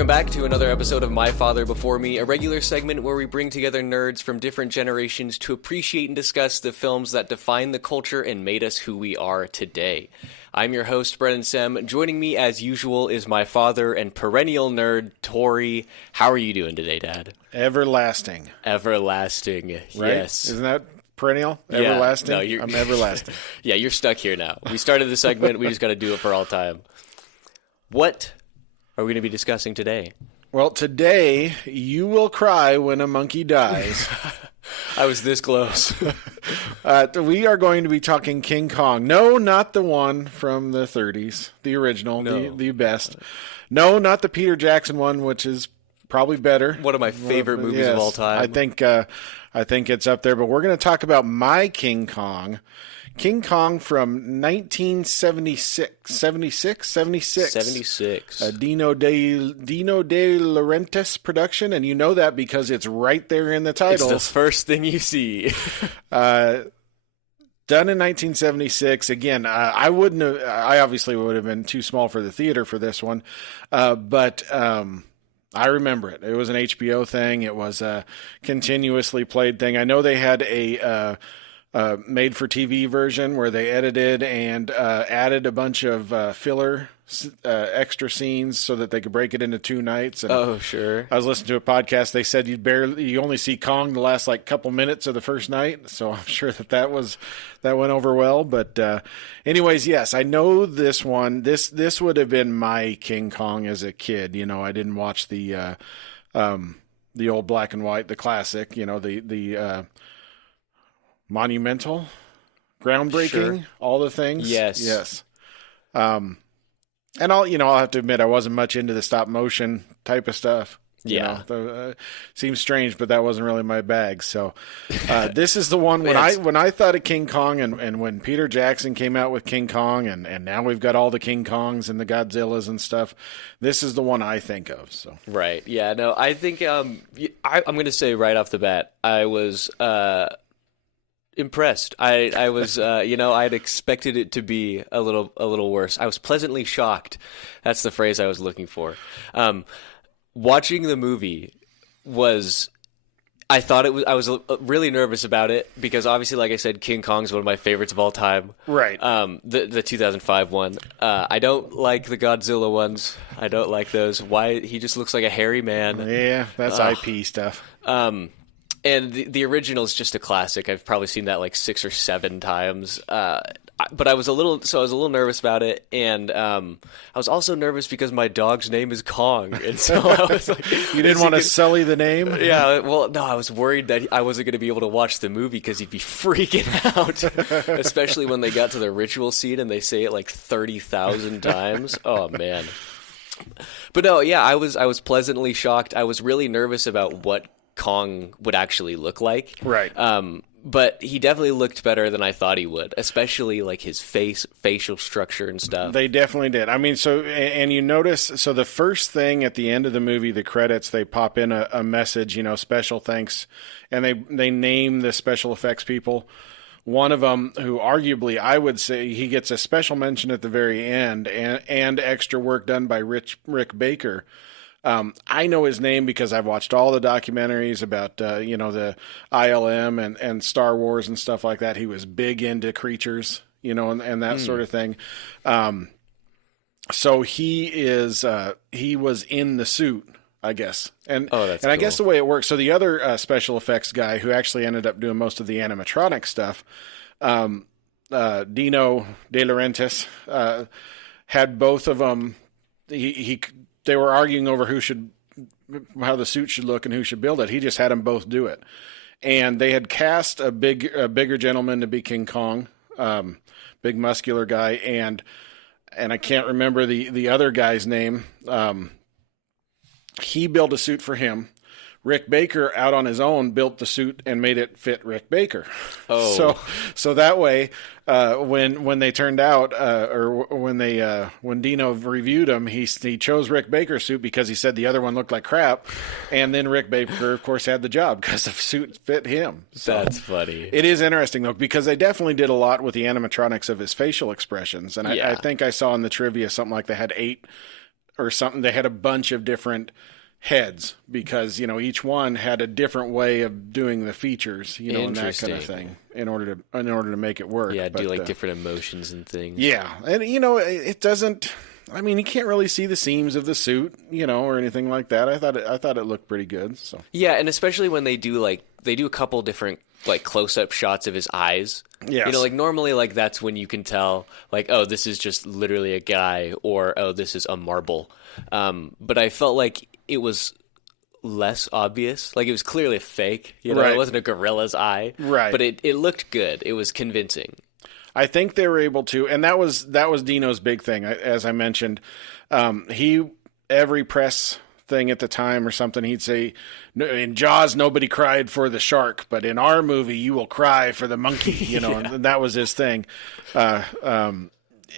Welcome back to another episode of My Father Before Me, a regular segment where we bring together nerds from different generations to appreciate and discuss the films that define the culture and made us who we are today. I'm your host, Brennan Sem. Joining me, as usual, is my father and perennial nerd, Tory. How are you doing today, Dad? Everlasting. Everlasting, right? Yes. Isn't that perennial? Yeah, everlasting? no, I'm everlasting. Yeah, you're stuck here now. We started the segment. We just got to do it for all time. What are we going to be discussing today? Well, today, you will cry when a monkey dies. I was this close. We are going to be talking King Kong. No, not the one from the 30s, the original, No. the best. No, not the Peter Jackson one, which is probably better. One of my favorite movies of all time. I think it's up there, but we're going to talk about my King Kong. King Kong from 1976. 76. Dino De Laurentiis production, and you know that because it's right there in the title. It's the first thing you see. Done in 1976. Again, I obviously would have been too small for the theater for this one, but I remember it. It was an HBO thing. It was a continuously played thing. I know they had a made-for-TV version where they edited and added a bunch of filler extra scenes so that they could break it into 2 nights. And oh, sure. I was listening to a podcast. They said you only see Kong the last couple minutes of the first night. So I'm sure that went over well. But anyways, yes, I know this one. This would have been my King Kong as a kid. You know, I didn't watch the old black and white, the classic. You know, the monumental, groundbreaking, Sure. all the things. Yes. And I'll have to admit I wasn't much into the stop motion type of stuff. Yeah. Seems strange, but that wasn't really my bag. So this is the one when I thought of King Kong and when Peter Jackson came out with King Kong and now we've got all the King Kongs and the Godzillas and stuff. This is the one I think of. So Right. Yeah. No, I think I'm going to say right off the bat, I was impressed. I was, I'd expected it to be a little worse. I was pleasantly shocked. That's the phrase I was looking for. Watching the movie I was really nervous about it because obviously, like I said, King Kong's one of my favorites of all time. Right. The 2005 one. I don't like the Godzilla ones. I don't like those. Why? He just looks like a hairy man. Yeah, that's IP stuff. And the original is just a classic. I've probably seen that 6 or 7 times. But I was a little nervous about it, and I was also nervous because my dog's name is Kong, and so I was like, you didn't want to sully the name? Yeah, well, no, I was worried that I wasn't going to be able to watch the movie because he'd be freaking out, especially when they got to the ritual scene and they say it 30,000 times. Oh man! But no, yeah, I was pleasantly shocked. I was really nervous about what Kong would actually look like. Right. But he definitely looked better than I thought he would, especially his facial structure and stuff. They definitely did. I mean, and you notice, so the first thing at the end of the movie, the credits, they pop in a message, special thanks, and they name the special effects people. One of them, who arguably I would say he gets a special mention at the very end, and extra work done by Rick Baker. I know his name because I've watched all the documentaries about, the ILM and Star Wars and stuff like that. He was big into creatures, and that sort of thing. So he was in the suit, I guess. And that's I cool. guess the way it works, so the other special effects guy who actually ended up doing most of the animatronic stuff, Dino De Laurentiis, had both of them. They were arguing over how the suit should look and who should build it. He just had them both do it. And they had cast a bigger gentleman to be King Kong, big muscular guy, and I can't remember the other guy's name. He built a suit for him. Rick Baker, out on his own, built the suit and made it fit Rick Baker. Oh, so that way, when they turned out, or when Dino reviewed him, he chose Rick Baker's suit because he said the other one looked like crap, and then Rick Baker, of course, had the job because the suit fit him. So that's funny. It is interesting though because they definitely did a lot with the animatronics of his facial expressions, and I think I saw in the trivia something like they had 8 or something. They had a bunch of different heads because, each one had a different way of doing the features, and that kind of thing in order to make it work. Yeah, do like different emotions and things. Yeah. And, it doesn't, you can't really see the seams of the suit, or anything like that. I thought it looked pretty good. So yeah, and especially when they do a couple different close-up shots of his eyes. Yes. Normally that's when you can tell oh, this is just literally a guy, or oh, this is a marble. But I felt like it was less obvious. It was clearly fake. Right. It wasn't a gorilla's eye. Right. But it looked good. It was convincing. I think they were able to, and that was Dino's big thing. As I mentioned, every press thing at the time or something, he'd say, in Jaws, nobody cried for the shark, but in our movie, you will cry for the monkey, yeah. And that was his thing.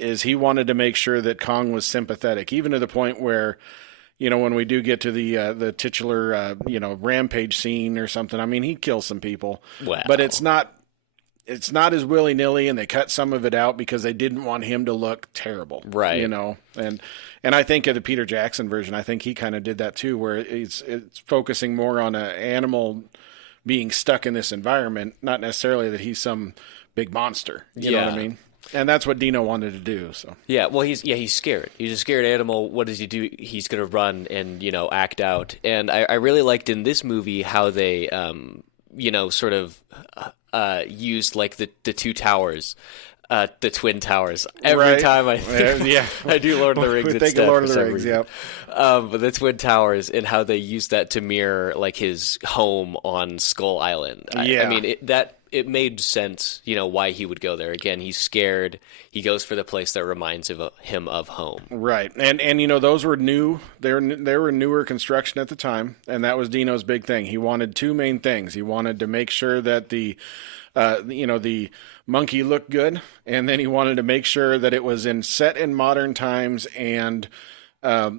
Is he wanted to make sure that Kong was sympathetic, even to the point where, when we do get to the titular, rampage scene or something, he kills some people, wow. But it's not as willy-nilly, and they cut some of it out because they didn't want him to look terrible. Right. And I think of the Peter Jackson version, I think he kind of did that too, where it's focusing more on an animal being stuck in this environment, not necessarily that he's some big monster. You know what I mean? And that's what Dino wanted to do. So yeah, well, he's scared. He's a scared animal. What does he do? He's going to run and act out. And I really liked in this movie how they sort of used the two towers, the twin towers. Every time I think, I do Lord of the Rings. We think of Lord of the Rings, yeah. But the twin towers and how they used that to mirror his home on Skull Island. It made sense, why he would go there. Again, he's scared. He goes for the place that reminds him of home. Right. And those were new. They were newer construction at the time, and that was Dino's big thing. He wanted two main things. He wanted to make sure that the monkey looked good, and then he wanted to make sure that it was set in modern times, and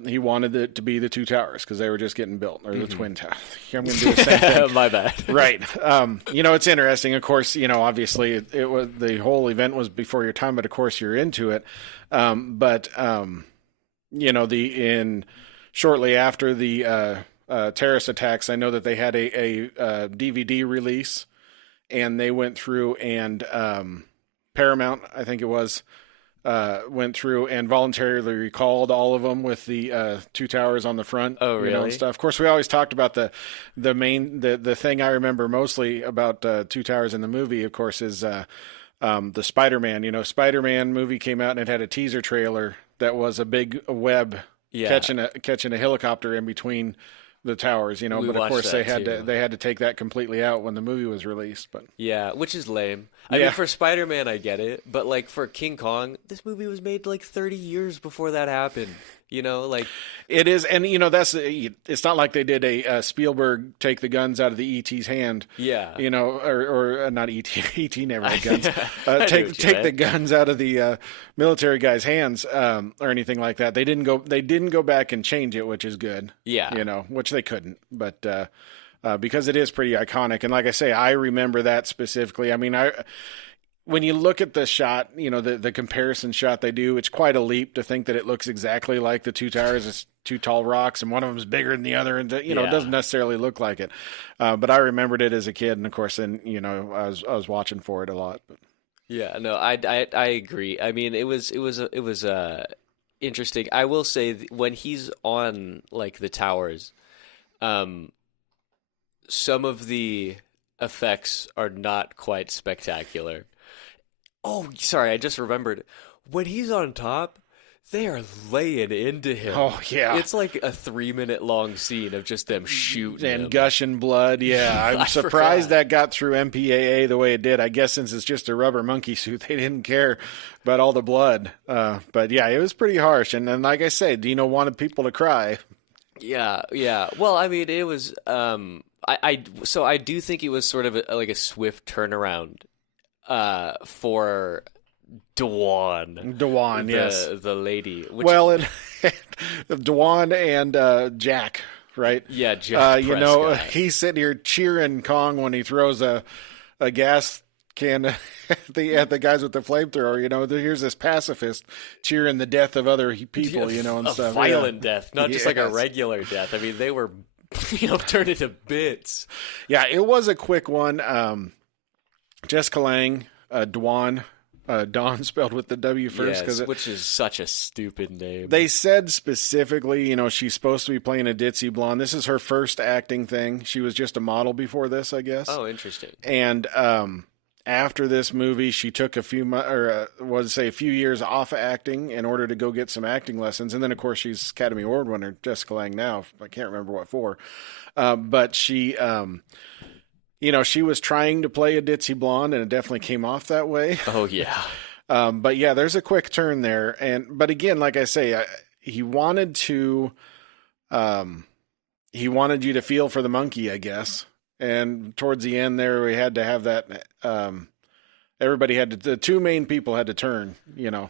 he wanted it to be the two towers because they were just getting built, or the twin towers. I'm going to do the same thing. My bad. Right. It's interesting. Of course, obviously it was, the whole event was before your time, but of course you're into it. Shortly after the terrorist attacks, I know that they had a DVD release, and they went through and Paramount, I think it was, went through and voluntarily recalled all of them with the two towers on the front. Oh, really? And stuff. Of course, we always talked about the thing I remember mostly about two towers in the movie, of course, is the Spider-Man. Spider-Man movie came out and it had a teaser trailer that was a big web catching a helicopter in between the towers, but of course they had to take that completely out when the movie was released. But yeah, which is lame. I mean, for Spider-Man, I get it, but for King Kong, this movie was made 30 years before that happened. It is, and it's not like they did a Spielberg take the guns out of the ET's hand. Yeah, or not ET. ET never had guns. Take the guns out of the military guy's hands, or anything like that. They didn't go back and change it, which is good. Yeah, which they couldn't, but because it is pretty iconic, and like I say, I remember that specifically. I mean, when you look at the shot, the comparison shot they do, it's quite a leap to think that it looks exactly like the two towers. It's two tall rocks, and one of them is bigger than the other, and it doesn't necessarily look like it. But I remembered it as a kid, and of course, then I was watching for it a lot. But. Yeah, no, I agree. I mean, it was interesting. I will say when he's on the towers, some of the effects are not quite spectacular. Oh, sorry, I just remembered. When he's on top, they are laying into him. Oh, yeah. It's like a 3-minute long scene of just them shooting and him. Gushing blood, yeah. I'm surprised that got through MPAA the way it did. I guess since it's just a rubber monkey suit, they didn't care about all the blood. But, yeah, it was pretty harsh. And then, like I say, Dino wanted people to cry. Yeah. Well, I mean, it was... So I do think it was sort of a swift turnaround for Dewan, yes, the lady. And Dewan and Jack, right? Yeah, Jack. he's sitting here cheering Kong when he throws a gas can at the guys with the flamethrower. Here's this pacifist cheering the death of other people. And a stuff. Violent death, not just like a regular death. I mean, they were turned into bits. Yeah, it was a quick one. Jessica Lange, Dawn spelled with the W first, which is such a stupid name. They said specifically, she's supposed to be playing a ditzy blonde. This is her first acting thing. She was just a model before this, I guess. Oh, interesting. And after this movie, she took a few years off of acting in order to go get some acting lessons. And then, of course, she's Academy Award winner, Jessica Lange now. I can't remember what for. But she, she was trying to play a ditzy blonde, and it definitely came off that way. Oh, yeah. But yeah, there's a quick turn there. But again, like I say, he wanted you to feel for the monkey, I guess. And towards the end there, we had to have that, the two main people had to turn, Yeah.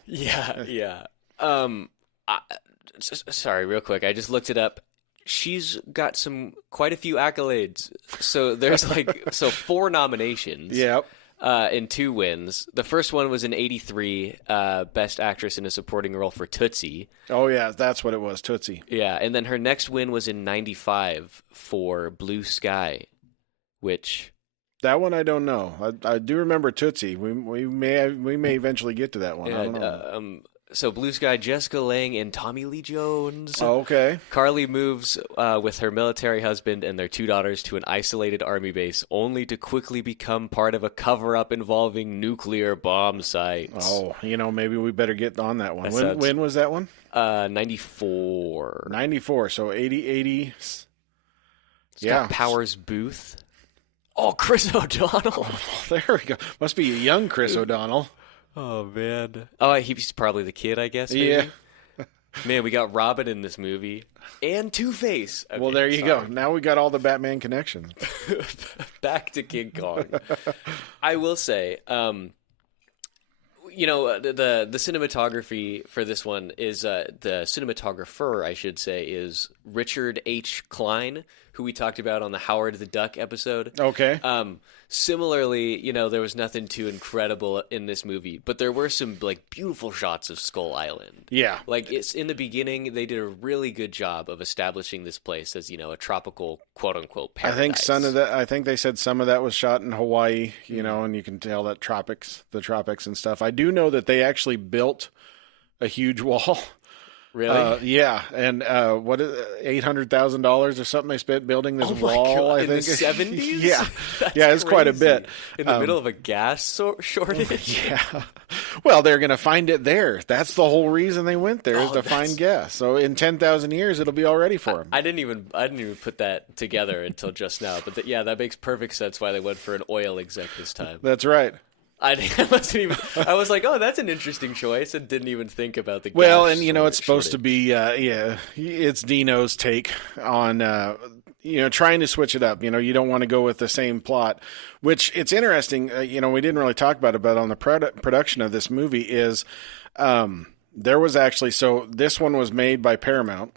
Sorry, real quick. I just looked it up. She's got quite a few accolades. So there's 4 nominations. Yep. And 2 wins. The first one was in '83, Best Actress in a Supporting Role for Tootsie. Oh yeah, that's what it was, Tootsie. Yeah, and then her next win was in '95 for Blue Sky, which that one I don't know. I do remember Tootsie. We may eventually get to that one. Yeah, I don't know. So Blue Sky, Jessica Lange, and Tommy Lee Jones. Oh, okay. Carly moves with her military husband and their 2 daughters to an isolated army base, only to quickly become part of a cover-up involving nuclear bomb sites. Oh, maybe we better get on that one. When was that one? 94. 94, so 80. Scott Powers Booth. Oh, Chris O'Donnell. Oh, there we go. Must be a young Chris O'Donnell. Oh, man. Oh, he's probably the kid, I guess, maybe? Yeah. Man, we got Robin in this movie. And Two-Face. Okay, well, there you go. Now we got all the Batman connections. Back to King Kong. I will say, the cinematography for this one is, the cinematographer, I should say, is Richard H. Klein, who we talked about on the Howard the Duck episode. Okay. Similarly, there was nothing too incredible in this movie, but there were some beautiful shots of Skull Island. Yeah. It's in the beginning, they did a really good job of establishing this place as, a tropical quote unquote paradise. I think they said some of that was shot in Hawaii, and you can tell that the tropics and stuff. I do know that they actually built a huge wall. Really? Yeah, and what is $800,000 or something they spent building this wall? God. I in think the 70s. Yeah, That's yeah, it's crazy. Quite a bit in the middle of a gas shortage. Yeah, well, they're going to find it there. That's the whole reason they went there is to find gas. So in 10,000 years, it'll be all ready for them. I didn't even put that together until just now. But that makes perfect sense why they went for an oil exec this time. That's right. I was like, oh, that's an interesting choice, and didn't even think about the. Well, and it's supposed to be, it's Dino's take on, trying to switch it up. You don't want to go with the same plot, which it's interesting. We didn't really talk about it, but on the production of this movie is, there was actually, so this one was made by Paramount.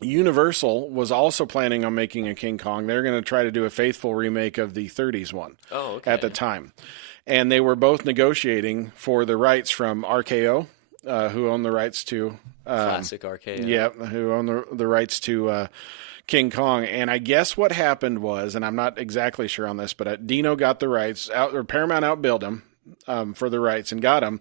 Universal was also planning on making a King Kong. They're going to try to do a faithful remake of the 30s one at the time. And they were both negotiating for the rights from RKO, who own the rights to... Classic RKO. Yeah, who own the rights to King Kong. And I guess what happened was, and I'm not exactly sure on this, but Dino got the rights, Paramount outbilled him for the rights and got them.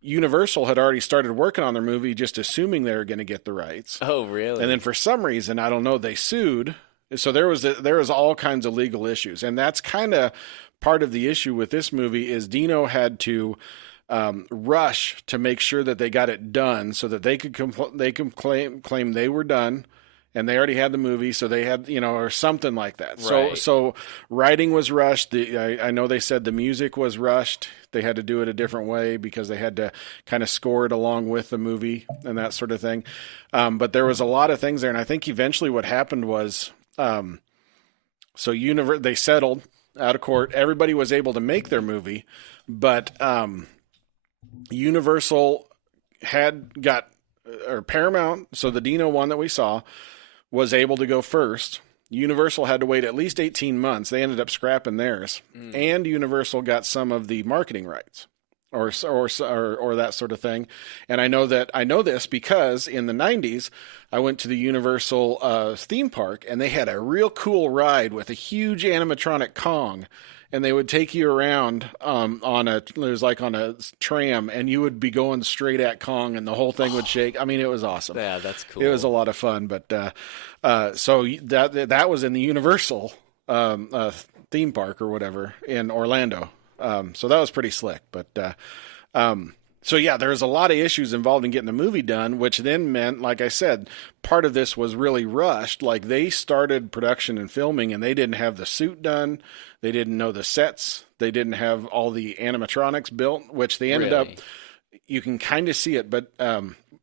Universal had already started working on their movie, just assuming they were going to get the rights. Oh, really? And then for some reason, I don't know, they sued. So there was all kinds of legal issues. And that's kind of... part of the issue with this movie is Dino had to rush to make sure that they got it done so that they could claim they were done and they already had the movie, so they had, or something like that. Right. So writing was rushed. I know they said the music was rushed. They had to do it a different way because they had to kind of score it along with the movie and that sort of thing. But there was a lot of things there, and I think eventually what happened was, they settled out of court. Everybody was able to make their movie, but Universal or Paramount, so the Dino one that we saw, was able to go first Universal had to wait at least 18 months. They ended up scrapping theirs, and Universal got some of the marketing rights, or that sort of thing. And I know this because in the 90s, I went to the Universal theme park, and they had a real cool ride with a huge animatronic Kong. And they would take you around on a tram, and you would be going straight at Kong, and the whole thing would shake. I mean, it was awesome. Yeah, that's cool. It was a lot of fun. But so that was in the Universal theme park or whatever in Orlando. So that was pretty slick. But so yeah, there was a lot of issues involved in getting the movie done, which then meant, like I said, part of this was really rushed. Like, they started production and filming, and they didn't have the suit done. They didn't know the sets. They didn't have all the animatronics built, which they ended up, you can kind of see it, but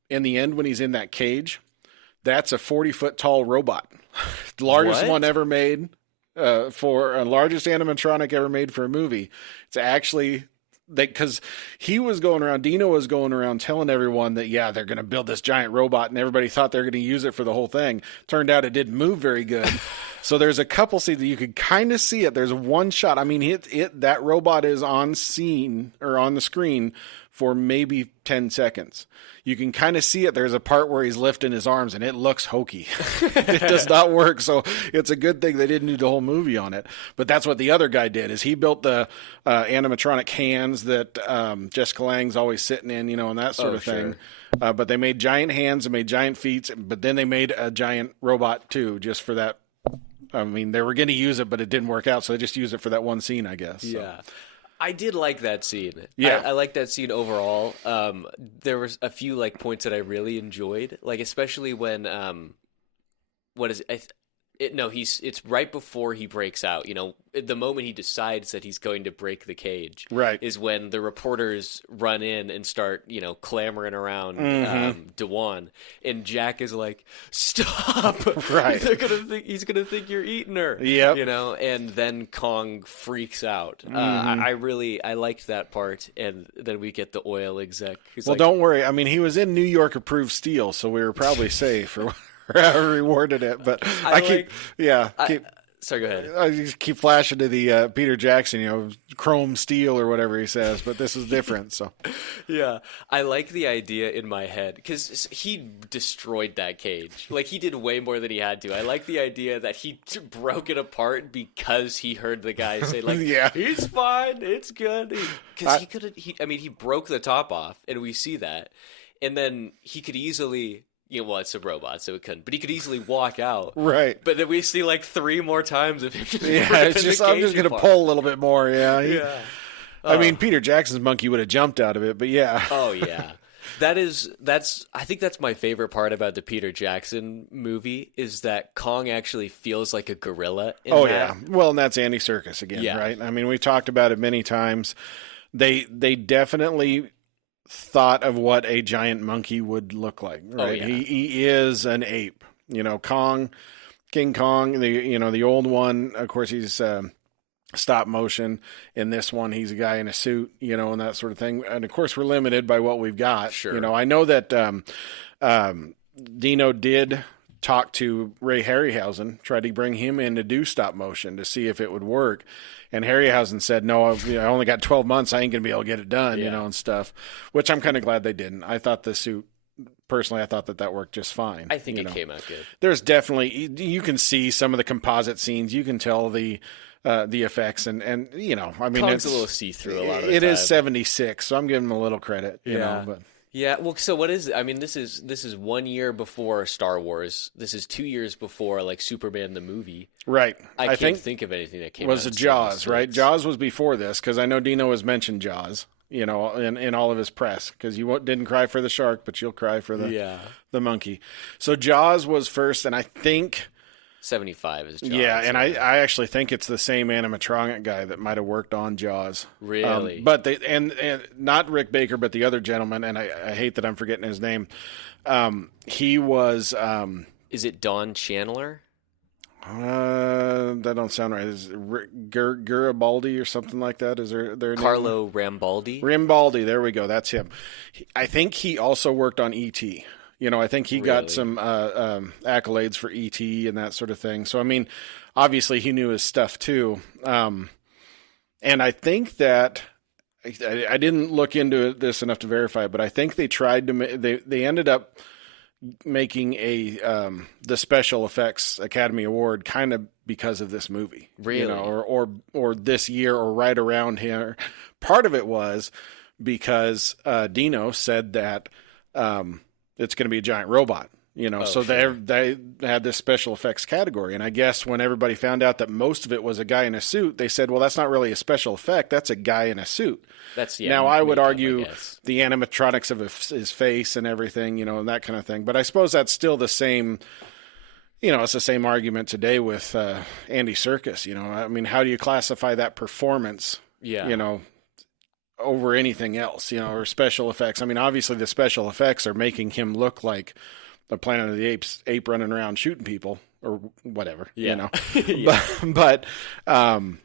in the end, when he's in that cage, that's a 40-foot tall robot. The largest one ever made largest animatronic ever made for a movie. It's actually... because Dino was going around telling everyone that, yeah, they're going to build this giant robot, and everybody thought they were going to use it for the whole thing. Turned out it didn't move very good. So there's a couple scenes that you could kind of see it. There's one shot. I mean, that robot is on scene or on the screen for maybe 10 seconds. You can kind of see it. There's a part where he's lifting his arms, and it looks hokey. It does not work. So it's a good thing they didn't do the whole movie on it. But that's what the other guy did, is he built the animatronic hands that Jessica Lange's always sitting in, and that sort of thing. But they made giant hands and made giant feet, but then they made a giant robot too, just for that. I mean, they were going to use it, but it didn't work out, so they just used it for that one scene, I guess. Yeah. I did like that scene. Yeah. I like that scene overall. There was a few points that I really enjoyed, especially when what is it? It's right before he breaks out. The moment he decides that he's going to break the cage, right, is when the reporters run in and start, clamoring around Dewan, and Jack is like, "Stop!" Right? He's gonna think you're eating her. Yep. And then Kong freaks out. I liked that part, and then we get the oil exec. Well, don't worry. I mean, he was in New York approved steel, so we were probably safe. However rewarded it, but sorry, go ahead. I just keep flashing to the Peter Jackson, chrome steel or whatever he says, but this is different. So, yeah, I like the idea in my head because he destroyed that cage. He did way more than he had to. I like the idea that he broke it apart because he heard the guy say, yeah, he's fine, it's good. Because he broke the top off, and we see that, and then he could easily. It's a robot, so it couldn't. But he could easily walk out. Right. But then we see 3 more times of him just I'm just going to pull a little bit more, yeah. I mean, Peter Jackson's monkey would have jumped out of it, but yeah. Oh, yeah. I think that's my favorite part about the Peter Jackson movie is that Kong actually feels like a gorilla in that. Yeah. Well, and that's Andy Serkis again, right? I mean, we talked about it many times. They definitely thought of what a giant monkey would look like, right? Oh, yeah. He is an ape, King Kong, the old one, of course, he's stop motion. In this one, he's a guy in a suit, and that sort of thing. And of course, we're limited by what we've got. Sure. I know that Dino did talk to Ray Harryhausen, tried to bring him in to do stop motion to see if it would work. And Harryhausen said, no, I only got 12 months. I ain't going to be able to get it done, and stuff, which I'm kind of glad they didn't. I thought the suit, personally, I thought that worked just fine. I think it came out good. There's definitely, you can see some of the composite scenes. You can tell the effects and I mean, Kong's a little see-through a lot of the time. It is 76, so I'm giving him a little credit, you know, but. Yeah, well, so what is it? I mean, this is 1 year before Star Wars. This is 2 years before Superman the movie. Right. I can't think of anything that came out. Was it Jaws, right? Jaws was before this because I know Dino has mentioned Jaws, in all of his press because you didn't cry for the shark, but you'll cry for the monkey. So Jaws was first, and I think 75 is Jaws. Yeah, and I actually think it's the same animatronic guy that might have worked on Jaws. Really? But they and not Rick Baker, but the other gentleman, and I hate that I'm forgetting his name. He was. Is it Don Chandler? That don't sound right. Is Garibaldi or something like that? Is their name? Rambaldi? Rambaldi. There we go. That's him. I think he also worked on E.T. You know, I think he got some accolades for E.T. and that sort of thing. So, I mean, obviously he knew his stuff too. And I think that I didn't look into this enough to verify it, but I think they tried to they ended up making the Special Effects Academy Award kind of because of this movie. Really? You know, or this year or right around here. Part of it was because Dino said that it's going to be a giant robot, you know, so sure. they had this special effects category. And I guess when everybody found out that most of it was a guy in a suit, they said, well, that's not really a special effect. That's a guy in a suit. Now, I would argue the animatronics of his face and everything, you know, and that kind of thing. But I suppose that's still the same, you know, it's the same argument today with Andy Serkis, you know. I mean, how do you classify that performance, you know, over anything else, you know, or special effects? I mean, obviously the special effects are making him look like the Planet of the Apes ape running around shooting people or whatever, you know. but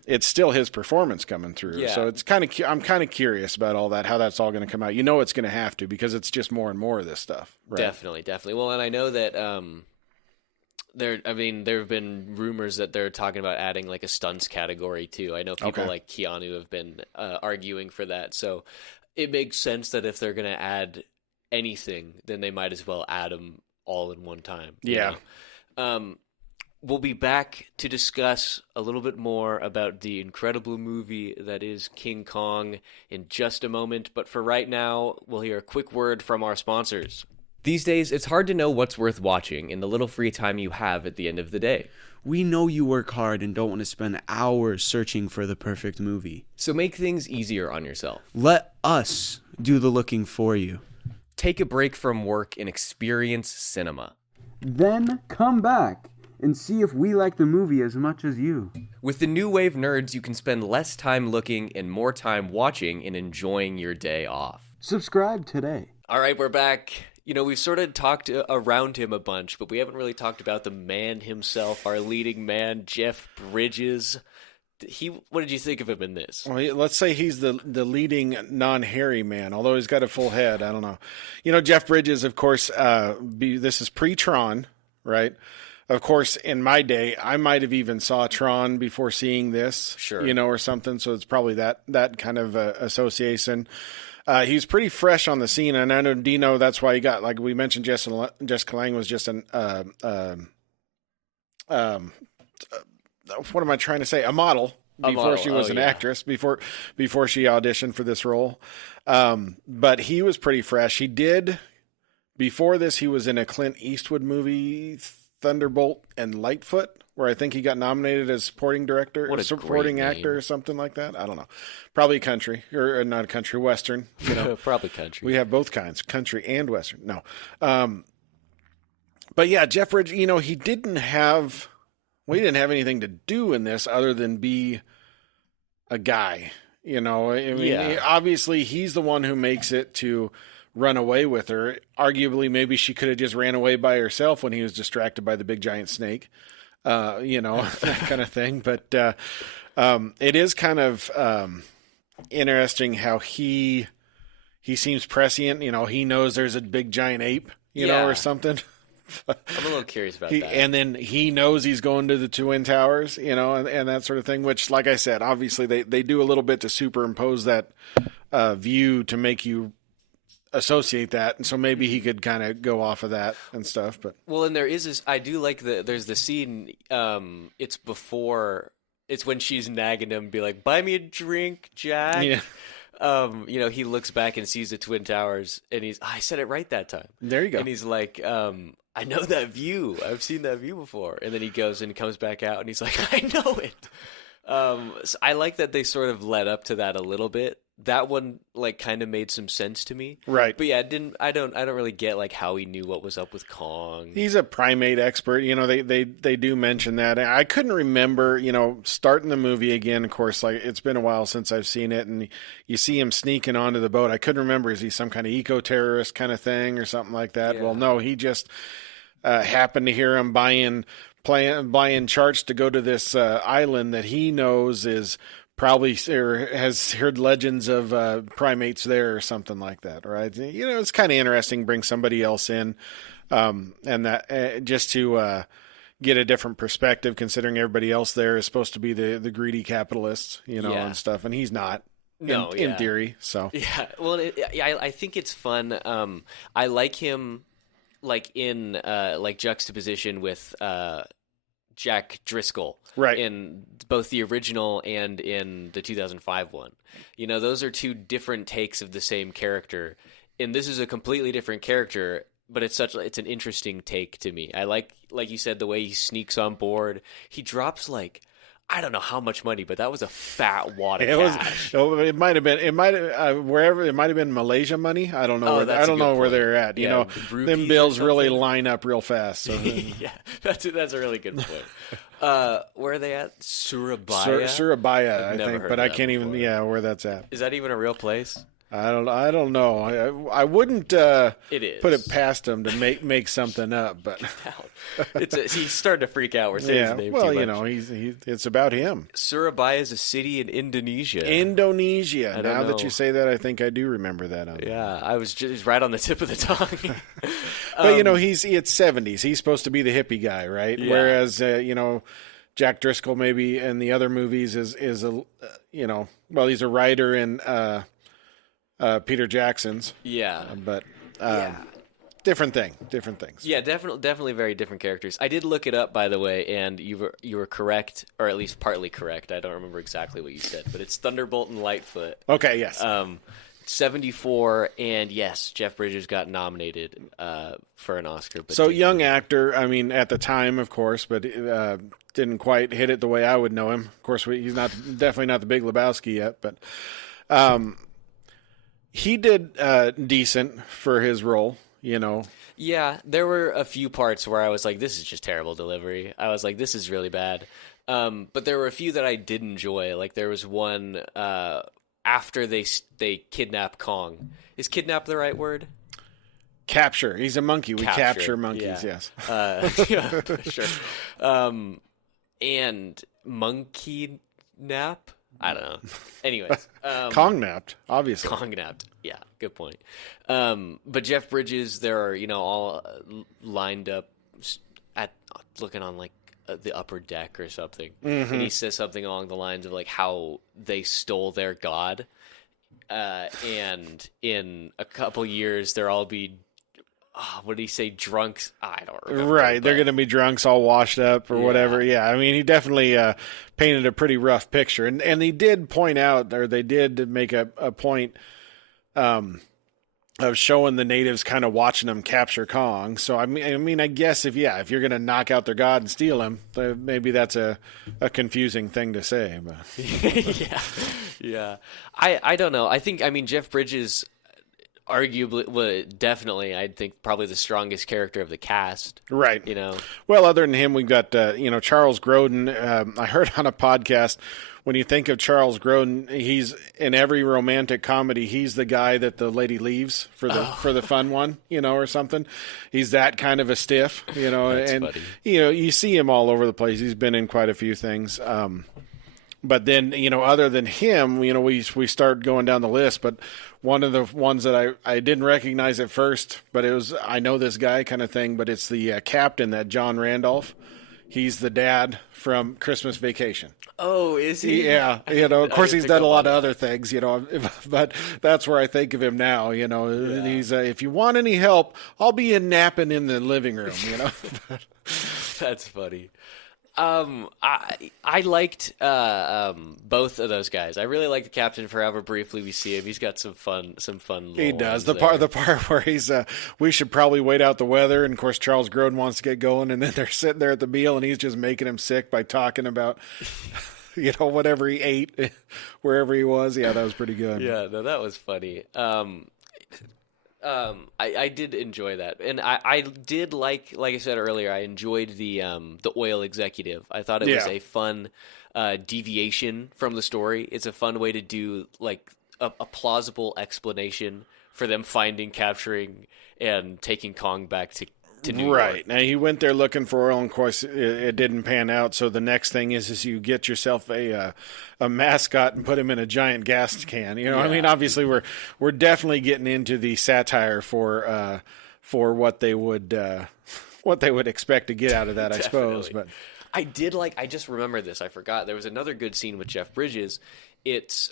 it's still his performance coming through. So it's I'm kind of curious about all that, how that's all going to come out. You know, it's going to have to, because it's just more and more of this stuff. Right? Definitely. Well, and I know that there have been rumors that they're talking about adding like a stunts category too. I know people like Keanu have been arguing for that. So it makes sense that if they're going to add anything, then they might as well add them all in one time. You know? We'll be back to discuss a little bit more about the incredible movie that is King Kong in just a moment. But for right now, we'll hear a quick word from our sponsors. These days, it's hard to know what's worth watching in the little free time you have at the end of the day. We know you work hard and don't want to spend hours searching for the perfect movie. So make things easier on yourself. Let us do the looking for you. Take a break from work and experience cinema. Then come back and see if we like the movie as much as you. With the New Wave Nerds, you can spend less time looking and more time watching and enjoying your day off. Subscribe today. All right, we're back. You know, we've sort of talked around him a bunch, but we haven't really talked about the man himself, our leading man, Jeff Bridges. What did you think of him in this? Well, let's say he's the leading non-hairy man, although he's got a full head. I don't know. You know, Jeff Bridges, of course, this is pre-Tron, right? Of course, in my day, I might have even saw Tron before seeing this, you know, or something. So it's probably that kind of association. He's pretty fresh on the scene, and I know Dino. That's why he got, like we mentioned, Jessica Lange was just what am I trying to say? A model before she was an actress. Before she auditioned for this role, but he was pretty fresh. Before this, he was in a Clint Eastwood movie, Thunderbolt and Lightfoot, where I think he got nominated as supporting director, or supporting actor, or something like that. I don't know. Probably country, or not a country, Western. You know, probably country. We have both kinds, country and Western. No, but yeah, Jeff Bridges. You know, he didn't have anything to do in this other than be a guy. You know, I mean, obviously he's the one who makes it to run away with her. Arguably, maybe she could have just ran away by herself when he was distracted by the big giant snake. You know, that kind of thing. But it is kind of interesting how he seems prescient. You know, he knows there's a big giant ape, you know, or something. I'm a little curious about that. And then he knows he's going to the Twin Towers, you know, and that sort of thing, which, like I said, obviously they do a little bit to superimpose that view to make you associate that, and so maybe he could kind of go off of that and stuff. But well, and there is this, I do like there's the scene, it's when she's nagging him, be like, buy me a drink, Jack. Yeah. You know, he looks back and sees the Twin Towers, and I said it right that time. There you go. And he's like, I know that view. I've seen that view before. And then he goes and comes back out, and he's like, I know it. So I like that they sort of led up to that a little bit. That one like kind of made some sense to me. Right. But yeah, I don't really get like how he knew what was up with Kong. He's a primate expert. You know, they do mention that. I couldn't remember, you know, starting the movie again. Of course, like it's been a while since I've seen it, and you see him sneaking onto the boat. I couldn't remember, is he some kind of eco-terrorist kind of thing or something like that? Yeah. Well, no, he just happened to hear him buying charts to go to this island that he knows is probably or has heard legends of primates there or something like that, right? It's kind of interesting. Bring somebody else in, and that just to get a different perspective, considering everybody else there is supposed to be the greedy capitalists, and stuff, and he's not. In theory, so yeah. Well, I think it's fun. I like him, like in like juxtaposition with Jack Driscoll, right, in both the original and in the 2005 one. Those are two different takes of the same character, and this is a completely different character. But it's an interesting take to me. I like you said, the way he sneaks on board. He drops I don't know how much money, but that was a fat wad of cash. It might have been. It might wherever it might have been Malaysia money. I don't know. I don't know where they're at. Them bills really line up real fast. So. Yeah, that's a really good point. Where are they at? Surabaya. Surabaya, I think, but I can't even. Yeah, where that's at. Is that even a real place? I don't know. I wouldn't put it past him to make something up, but he's starting to freak out. We're saying his name too much. It's about him. Surabaya is a city in Indonesia. Now that you say that, I think I do remember that. Yeah, I was just right on the tip of the tongue. But it's 70s. He's supposed to be the hippie guy, right? Yeah. Whereas Jack Driscoll maybe in the other movies is he's a writer in Peter Jackson's. Yeah. But different things. Yeah, definitely very different characters. I did look it up, by the way, and you were correct, or at least partly correct. I don't remember exactly what you said, but it's Thunderbolt and Lightfoot. Okay, yes. 74, and yes, Jeff Bridges got nominated for an Oscar. But so young actor, at the time, of course, but didn't quite hit it the way I would know him. Of course, he's definitely not the Big Lebowski yet, but he did decent for his role, Yeah, there were a few parts where I was like, this is just terrible delivery. I was like, this is really bad. But there were a few that I did enjoy. Like there was one after they kidnap Kong. Is kidnap the right word? Capture. He's a monkey. We capture monkeys, yes. Yeah, sure. And monkey nap? I don't know. Anyways. Kong napped, obviously. Kong napped. Yeah, good point. But Jeff Bridges, there are, all lined up looking on the upper deck or something. Mm-hmm. And he says something along the lines of how they stole their god. And in a couple years, they'll all be, what did he say? Drunks? I don't remember. Right. They're going to be drunks all washed up or whatever. Yeah. He definitely painted a pretty rough picture. And they did point out, or they did make a point of showing the natives kind of watching them capture Kong. So, I guess if you're going to knock out their god and steal him, maybe that's a confusing thing to say. But. Yeah. I don't know. I think, Jeff Bridges arguably, definitely, I think probably the strongest character of the cast. Right. Well, other than him, we've got, Charles Grodin. I heard on a podcast, when you think of Charles Grodin, he's in every romantic comedy, he's the guy that the lady leaves for the fun one, or something. He's that kind of a stiff, That's and, funny. you see him all over the place. He's been in quite a few things. But then, other than him, we start going down the list, but one of the ones that I didn't recognize at first, but it was, I know this guy kind of thing, but it's the captain, that John Randolph. He's the dad from Christmas Vacation. Oh, is he? Yeah. Of course he's done a lot of other things, but that's where I think of him now. He's, if you want any help, I'll be napping in the living room, That's funny. I liked both of those guys. I really like the captain for however briefly we see him. He's got some fun. He does the part where he's we should probably wait out the weather, and of course Charles Grodin wants to get going, and then they're sitting there at the meal, and he's just making him sick by talking about whatever he ate wherever he was. Yeah, that was pretty good. Yeah, no, that was funny. I did enjoy that, and I did like I said earlier, I enjoyed the oil executive. I thought it was a fun deviation from the story. It's a fun way to do a plausible explanation for them finding, capturing, and taking Kong back to to New York. Right. Now, he went there looking for oil, and of course, it didn't pan out. So the next thing is you get yourself a mascot and put him in a giant gas can. You know, I mean, obviously, we're definitely getting into the satire for what they would expect to get out of that, I suppose. But I just remembered this. I forgot. There was another good scene with Jeff Bridges. It's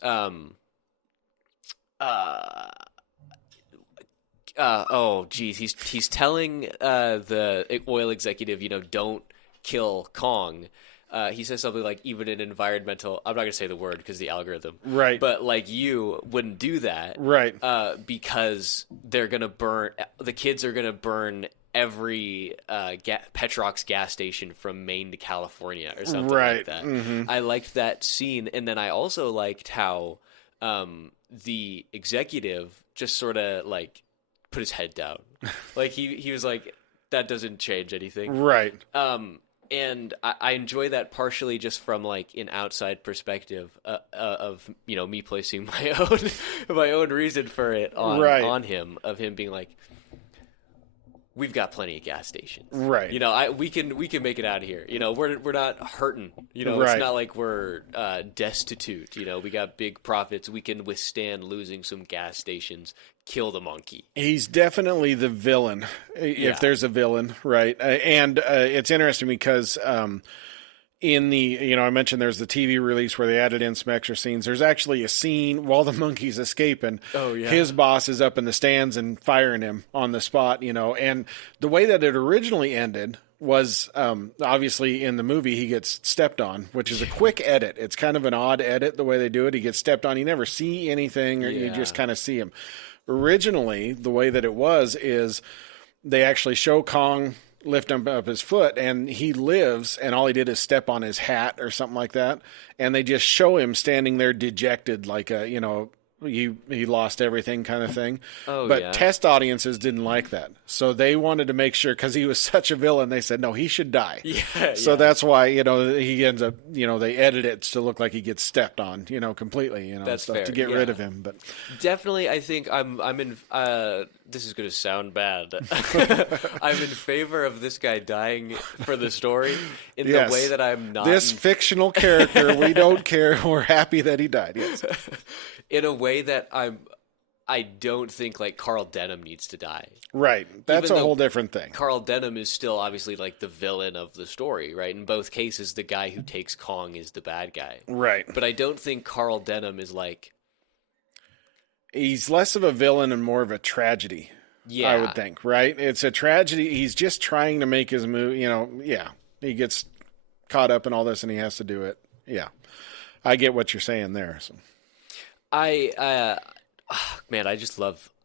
he's telling the oil executive, don't kill Kong. He says something like, even an environmental, I'm not going to say the word because the algorithm. Right. But like you wouldn't do that. Right. Because they're going to the kids are going to burn every Petrox gas station from Maine to California or something like that. Mm-hmm. I liked that scene. And then I also liked how the executive just sort of like put his head down. Like he was like, that doesn't change anything. Right. And I enjoy that partially just from like an outside perspective of me placing my own reason for it on him, of him being like, we've got plenty of gas stations, right? We can make it out of here. We're not hurting. Right. It's not like we're destitute. We got big profits. We can withstand losing some gas stations. Kill the monkey. He's definitely the villain, if there's a villain, right? And it's interesting because in the, I mentioned there's the TV release where they added in some extra scenes. There's actually a scene while the monkey's escaping. Oh, yeah. His boss is up in the stands and firing him on the spot, and the way that it originally ended was obviously in the movie he gets stepped on, which is a quick edit. It's kind of an odd edit the way they do it. He gets stepped on. You never see anything, or you just kind of see him. Originally, the way that it was is they actually show Kong lift up his foot, and he lives, and all he did is step on his hat or something like that, and they just show him standing there dejected, like he lost everything kind of thing. But test audiences didn't like that, so they wanted to make sure, because he was such a villain, they said no, he should die. So that's why he ends up, they edit it to look like he gets stepped on, completely, that's fair. to get rid of him. But definitely, I think I'm in. This is going to sound bad. I'm in favor of this guy dying for the story in the way that I'm not. This fictional character, we don't care. We're happy that he died. Yes. In a way that I don't think like Carl Denham needs to die. Right. That's a whole different thing. Carl Denham is still obviously like the villain of the story, right? In both cases, the guy who takes Kong is the bad guy. Right. But I don't think Carl Denham is like... He's less of a villain and more of a tragedy. Yeah. I would think, right? It's a tragedy. He's just trying to make his move, he gets caught up in all this and he has to do it. Yeah. I get what you're saying there. So. I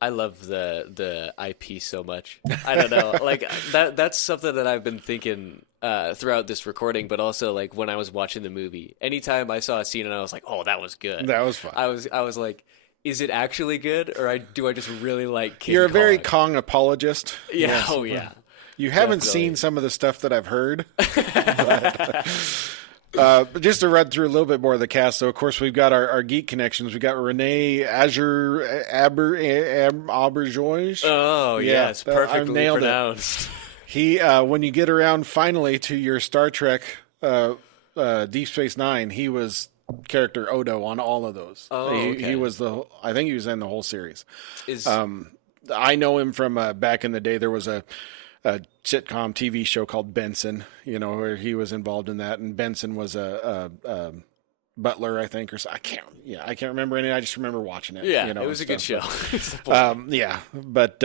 love the IP so much. I don't know, like that's something that I've been thinking throughout this recording, but also like when I was watching the movie, anytime I saw a scene and I was like, oh, that was good. That was fun. I was like, is it actually good, or do I just really like King You're a Kong? very Kong apologist. Yeah. Yes. Oh yeah. You haven't seen some of the stuff that I've heard. But just to run through a little bit more of the cast, so of course we've got our geek connections. We've got Renee Auberjonois. Oh yes, perfectly pronounced. He, when you get around finally to your Star Trek, Deep Space Nine, he was character Odo on all of those. Oh, okay. He was I think he was in the whole series. I know him from back in the day. There was a sitcom TV show called Benson, where he was involved in that, and Benson was a butler, I think, or so. I can't remember any. I just remember watching it. Yeah, it was a good show. But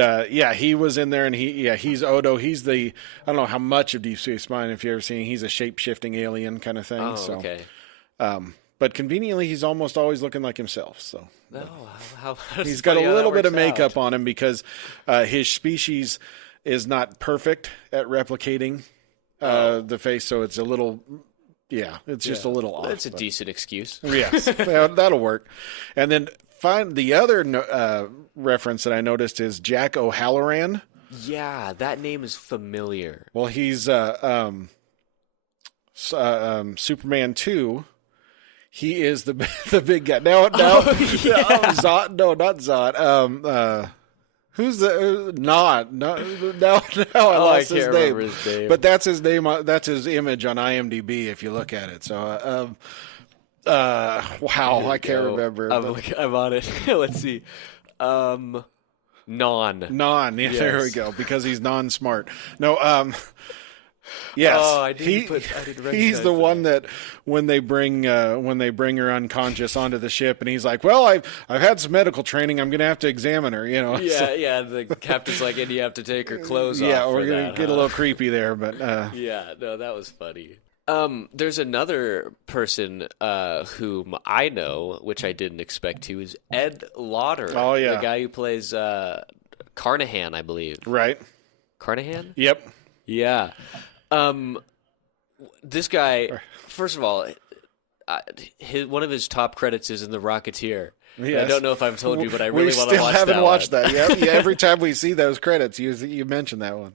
he was in there, and he's Odo. He's I don't know how much of Deep Space Nine, if you ever seen. He's a shape-shifting alien kind of thing. Oh, okay. But conveniently, he's almost always looking like himself. So he's got a little bit of makeup on him because his species is not perfect at replicating the face, so it's a little, just a little off. That's a decent excuse. Yes, that'll work. And then the other reference that I noticed is Jack O'Halloran. Yeah, that name is familiar. Well, he's Superman 2. He is the big guy. Now, Zod. No, not Zod. Who's the not? No, now I lost his name. But that's his name. That's his image on IMDb. If you look at it, so wow, I can't remember. I'm on it. Let's see. Non. Yeah, yes. There we go. Because he's non-smart. No. Yes, I didn't recognize he's the one that when they bring her unconscious onto the ship, and he's like, "Well, I've had some medical training. I'm going to have to examine her." You know. Yeah, yeah. The captain's like, "And you have to take her clothes off." Yeah, we're going to get a little creepy there, but yeah, no, that was funny. There's another person whom I know, which I didn't expect to, is Ed Lauter. Oh yeah, the guy who plays Carnahan, I believe. Right. Carnahan. Yep. Yeah. This guy, first of all, one of his top credits is in The Rocketeer. Yes. I don't know if I've told you, but I really want to watch that. We still haven't watched that yet. Yeah, every time we see those credits, you mention that one.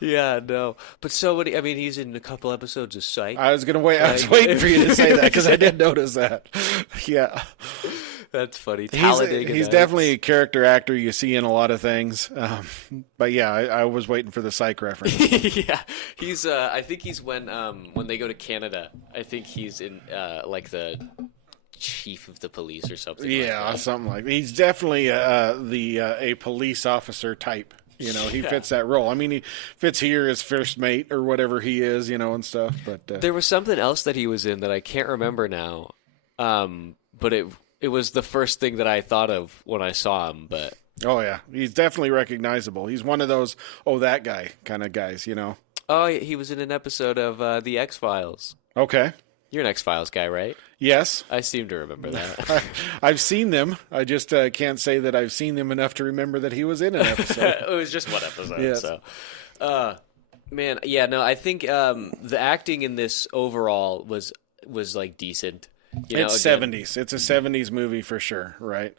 Yeah, no. But so many, I mean, he's in a couple episodes of Psych. I was waiting for you to say that because I did notice that. Yeah. That's funny. He's definitely a character actor you see in a lot of things. But yeah, I was waiting for the Psych reference. Yeah, he's. I think he's when they go to Canada. I think he's in like the chief of the police or something. Yeah, like that. Something like that. He's definitely a police officer type. You know, he fits that role. I mean, he fits here as first mate or whatever he is, you know, and stuff. But there was something else that he was in that I can't remember now. But it was the first thing that I thought of when I saw him. But oh yeah, he's definitely recognizable. He's one of those that guy kind of guys, you know. Oh, he was in an episode of The X-Files. Okay. You're an X-Files guy, right? Yes. I seem to remember that. I've seen them. I just can't say that I've seen them enough to remember that he was in an episode. It was just one episode. Yes. So, man, yeah, no, I think the acting in this overall was like decent. It's 70s. It's a 70s movie for sure, right?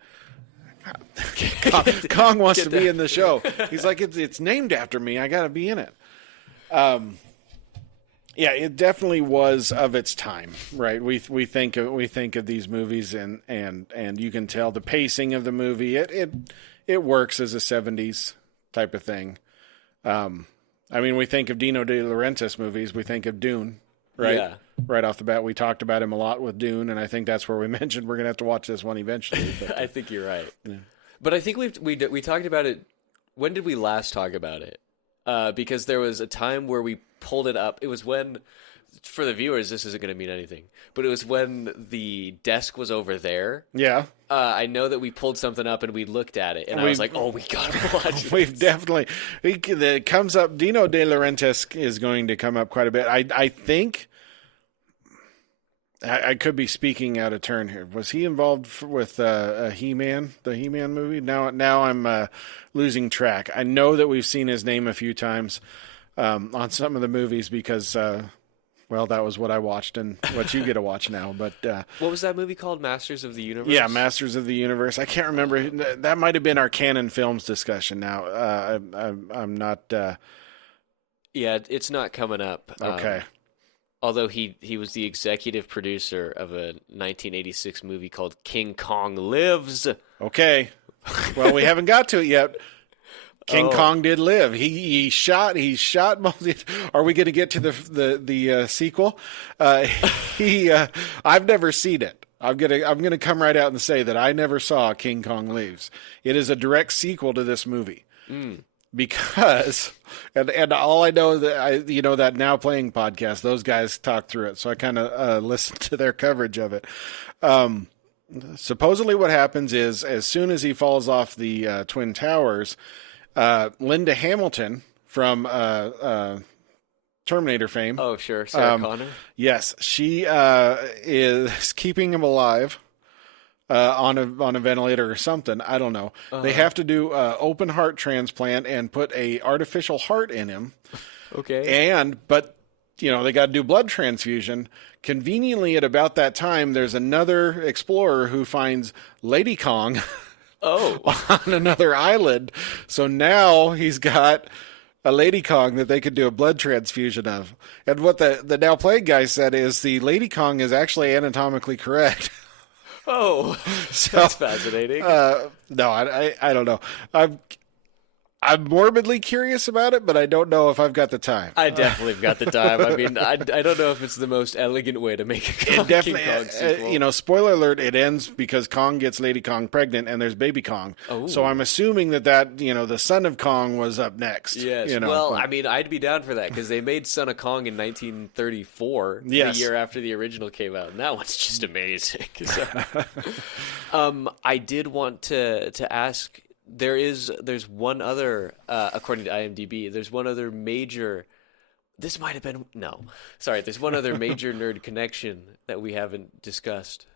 Kong wants to be in the show. He's like, it's named after me. I got to be in it. Yeah, it definitely was of its time, right? We think of these movies and you can tell the pacing of the movie. It works as a 70s type of thing. I mean, we think of Dino De Laurentiis movies. We think of Dune, right? Yeah. Right off the bat, we talked about him a lot with Dune, and I think that's where we mentioned we're going to have to watch this one eventually. But, I think you're right. Yeah. But I think we talked about it. When did we last talk about it? Because there was a time where we pulled it up. It was when, for the viewers, this isn't going to mean anything, but it was when the desk was over there. Yeah. I know that we pulled something up and we looked at it, and I was like, "Oh, we gotta watch it." We've definitely. It comes up. Dino De Laurentiis is going to come up quite a bit. I think. I could be speaking out of turn here. Was he involved with He-Man, the He-Man movie? Now I'm losing track. I know that we've seen his name a few times on some of the movies because, well, that was what I watched and what you get to watch now. But what was that movie called? Masters of the Universe? Yeah, Masters of the Universe. I can't remember. That might have been our Canon Films discussion. Now I'm not. Yeah, it's not coming up. Okay. Although he was the executive producer of a 1986 movie called King Kong Lives. Okay. Well, we haven't got to it yet. King Kong did live. He shot. Are we going to get to the sequel? I've never seen it. I'm gonna come right out and say that I never saw King Kong Lives. It is a direct sequel to this movie. Because, and all I know that that Now Playing podcast, those guys talk through it, so I kind of listened to their coverage of it. Supposedly, what happens is, as soon as he falls off the Twin Towers, Linda Hamilton from Terminator fame. Oh, sure, Sarah Connor. Yes, she is keeping him alive. On a ventilator or something. I don't know. Uh-huh. They have to do open heart transplant and put a artificial heart in him. Okay. But they got to do blood transfusion. Conveniently, at about that time, there's another explorer who finds Lady Kong. Oh. On another island. So now he's got a Lady Kong that they could do a blood transfusion of. And what the Now Playing guy said is the Lady Kong is actually anatomically correct. Oh, that's fascinating. No, I don't know. I'm morbidly curious about it, but I don't know if I've got the time. I definitely have got the time. I mean, I don't know if it's the most elegant way to make a King Kong sequel. Spoiler alert, it ends because Kong gets Lady Kong pregnant and there's baby Kong. Oh. So I'm assuming that, the son of Kong was up next. Yes. Well, I mean, I'd be down for that because they made Son of Kong in 1934, the year after the original came out, and that one's just amazing. I did want to ask, there's one other, according to IMDb, there's one other major, there's one other major nerd connection that we haven't discussed.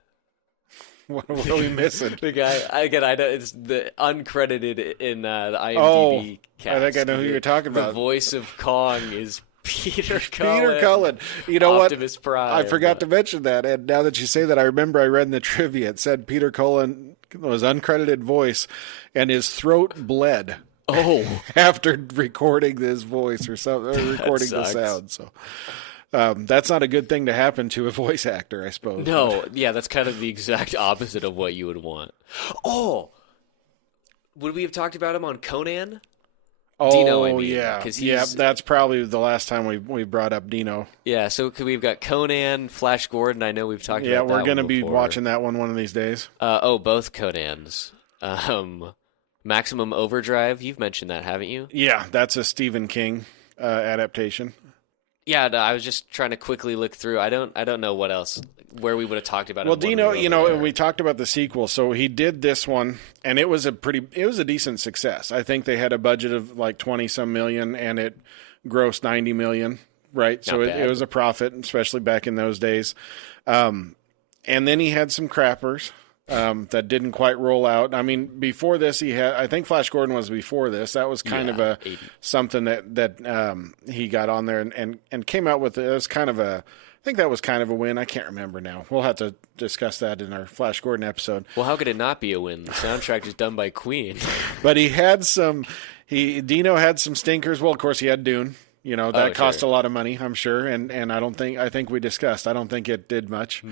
What are we missing? The guy, I know it's the uncredited in the IMDb cast. I think I know who you're talking about. The voice of Kong is Peter Cullen. Peter Cullen. You know Optimus what? Prime. I forgot to mention that, and now that you say that, I remember I read in the trivia, it said Peter Cullen was uncredited voice, and his throat bled. Oh, after recording this voice or something, recording the sound. So that's not a good thing to happen to a voice actor, I suppose. No, yeah, that's kind of the exact opposite of what you would want. Oh, would we have talked about him on Conan? Oh, Dino, I mean, yeah, that's probably the last time we brought up Dino. Yeah, so we've got Conan, Flash Gordon. I know we've talked about that. Yeah, we're going to be before. watching that one of these days. Both Conans. Maximum Overdrive. You've mentioned that, haven't you? Yeah, that's a Stephen King adaptation. Yeah, no, I was just trying to quickly look through. I don't know what else where we would have talked about it. Well, Dino, we talked about the sequel. So he did this one, and it was a decent success. I think they had a budget of like 20-some million, and it grossed 90 million, right? So it was a profit, especially back in those days. And then he had some crappers that didn't quite roll out. I mean, before this, I think Flash Gordon was before this. That was kind of something that he got on there and came out with. It was kind of I think that was kind of a win. I can't remember now. We'll have to discuss that in our Flash Gordon episode. Well, how could it not be a win? The soundtrack is done by Queen. But Dino had some stinkers. Well, of course, he had Dune. That cost a lot of money, I'm sure. And I think we discussed. I don't think it did much.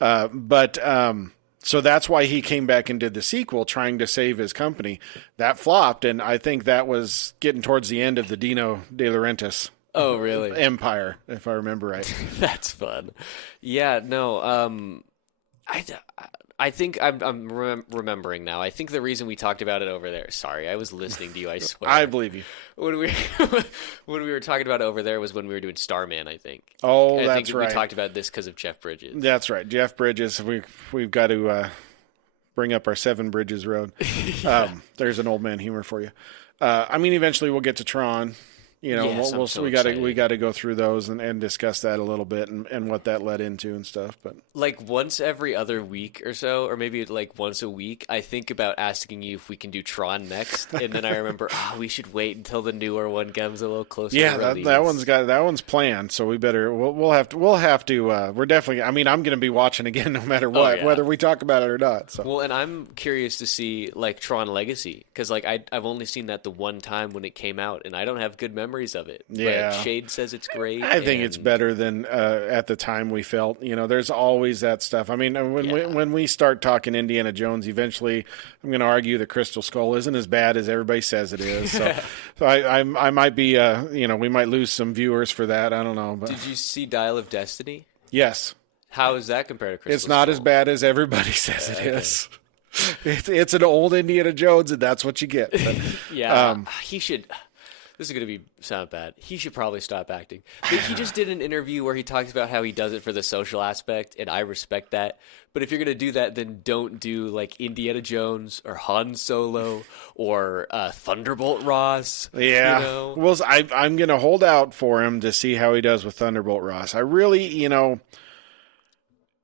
So that's why he came back and did the sequel, trying to save his company. That flopped, and I think that was getting towards the end of the Dino De Laurentiis empire, if I remember right. That's fun. Yeah, no, I think I'm remembering now. I think the reason we talked about it over there. Sorry, I was listening to you. I swear. I believe you. When we were talking about it over there was when we were doing Starman. I think. Oh, that's right. We talked about this because of Jeff Bridges. That's right, Jeff Bridges. We've got to bring up our Seven Bridges Road. There's an old man humor for you. Eventually we'll get to Tron. We got to go through those and discuss that a little bit and what that led into and stuff. But like once every other week or so, or maybe like once a week, I think about asking you if we can do Tron next, and then I remember we should wait until the newer one comes a little closer. Yeah, that one's planned, so we'll have to. We're definitely. I'm going to be watching again no matter what, whether we talk about it or not. So. Well, and I'm curious to see like Tron Legacy because like I've only seen that the one time when it came out, and I don't have good memories of it. Yeah, but Shade says it's great. I think it's better than at the time we felt. There's always that stuff. I mean, when we start talking Indiana Jones, eventually I'm going to argue the Crystal Skull isn't as bad as everybody says it is. So, I might be, we might lose some viewers for that. I don't know. But. Did you see Dial of Destiny? Yes. How is that compared to Crystal It's not Skull? as bad as everybody says it is. It's an old Indiana Jones, and that's what you get. But, yeah, he should. This is going to sound bad. He should probably stop acting. But he just did an interview where he talks about how he does it for the social aspect, and I respect that. But if you're going to do that, then don't do like Indiana Jones or Han Solo or Thunderbolt Ross. Yeah. Well, I'm going to hold out for him to see how he does with Thunderbolt Ross. I really,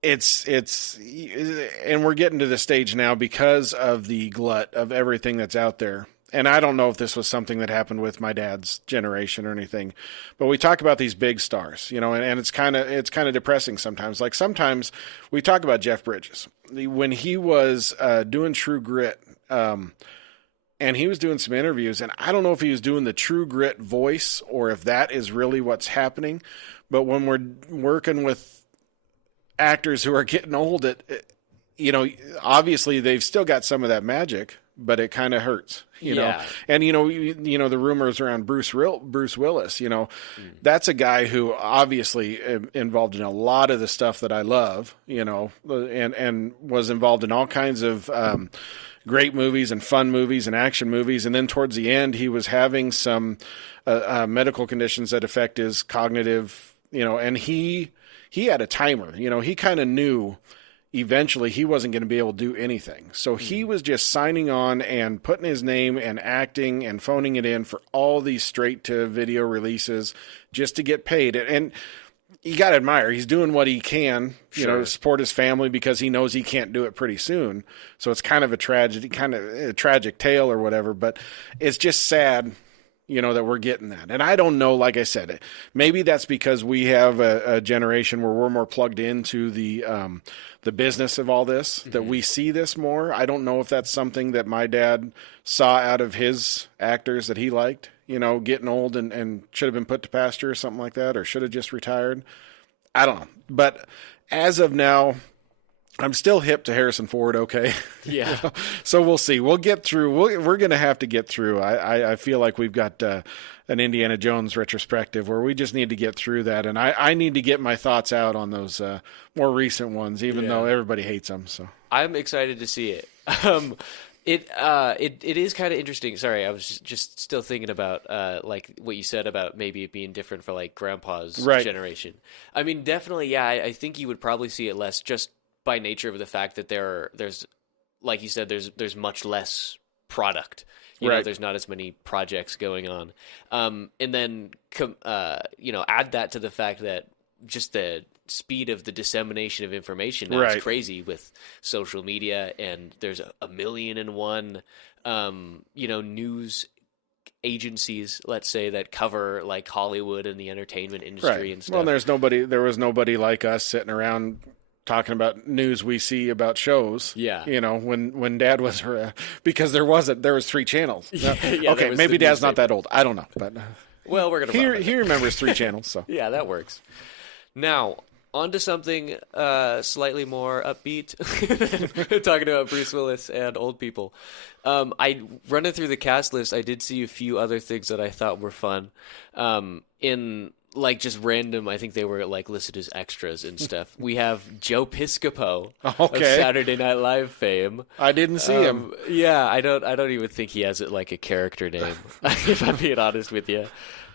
it's and we're getting to the stage now because of the glut of everything that's out there. And I don't know if this was something that happened with my dad's generation or anything, but we talk about these big stars, and it's kind of depressing sometimes. Like sometimes we talk about Jeff Bridges when he was doing True Grit, and he was doing some interviews, and I don't know if he was doing the True Grit voice or if that is really what's happening. But when we're working with actors who are getting old, obviously they've still got some of that magic. but it kind of hurts, you know. Yeah. And the rumors around Bruce Willis, that's a guy who obviously involved in a lot of the stuff that I love, and was involved in all kinds of great movies and fun movies and action movies. And then towards the end, he was having some medical conditions that affect his cognitive, and he had a timer, he kind of knew eventually he wasn't going to be able to do anything. So he was just signing on and putting his name and acting and phoning it in for all these straight to video releases just to get paid. And you got to admire, he's doing what he can, to support his family because he knows he can't do it pretty soon. So it's kind of a tragic tale or whatever, but it's just sad, that we're getting that. And I don't know, like I said, maybe that's because we have a generation where we're more plugged into the business of all this, that we see this more. I don't know if that's something that my dad saw out of his actors that he liked, getting old and should have been put to pasture or something like that, or should have just retired. I don't know. But as of now, I'm still hip to Harrison Ford, okay? Yeah. So we'll see. We'll get through. We're going to have to get through. I feel like we've got an Indiana Jones retrospective where we just need to get through that. And I need to get my thoughts out on those more recent ones, even though everybody hates them. So I'm excited to see it. It is kind of interesting. Sorry, I was just still thinking about like what you said about maybe it being different for like Grandpa's generation. I mean, definitely, yeah. I think you would probably see it less just by nature of the fact that there's, like you said, there's much less product. There's not as many projects going on. And then, add that to the fact that just the speed of the dissemination of information now is crazy with social media, and there's a million and one, news agencies, let's say, that cover like Hollywood and the entertainment industry and stuff. Well, there was nobody like us sitting around talking about news we see about shows. Yeah. When Dad was because there was 3 channels. Yeah, okay, maybe Dad's not that old. I don't know, but well, we're gonna he remembers 3 channels. So yeah, that works. Now on to something slightly more upbeat. Talking about Bruce Willis and old people. I running through the cast list. I did see a few other things that I thought were fun. In like just random, I think they were like listed as extras and stuff. We have Joe Piscopo of Saturday Night Live fame. I didn't see him. Yeah, I don't even think he has it like a character name. If I'm being honest with you.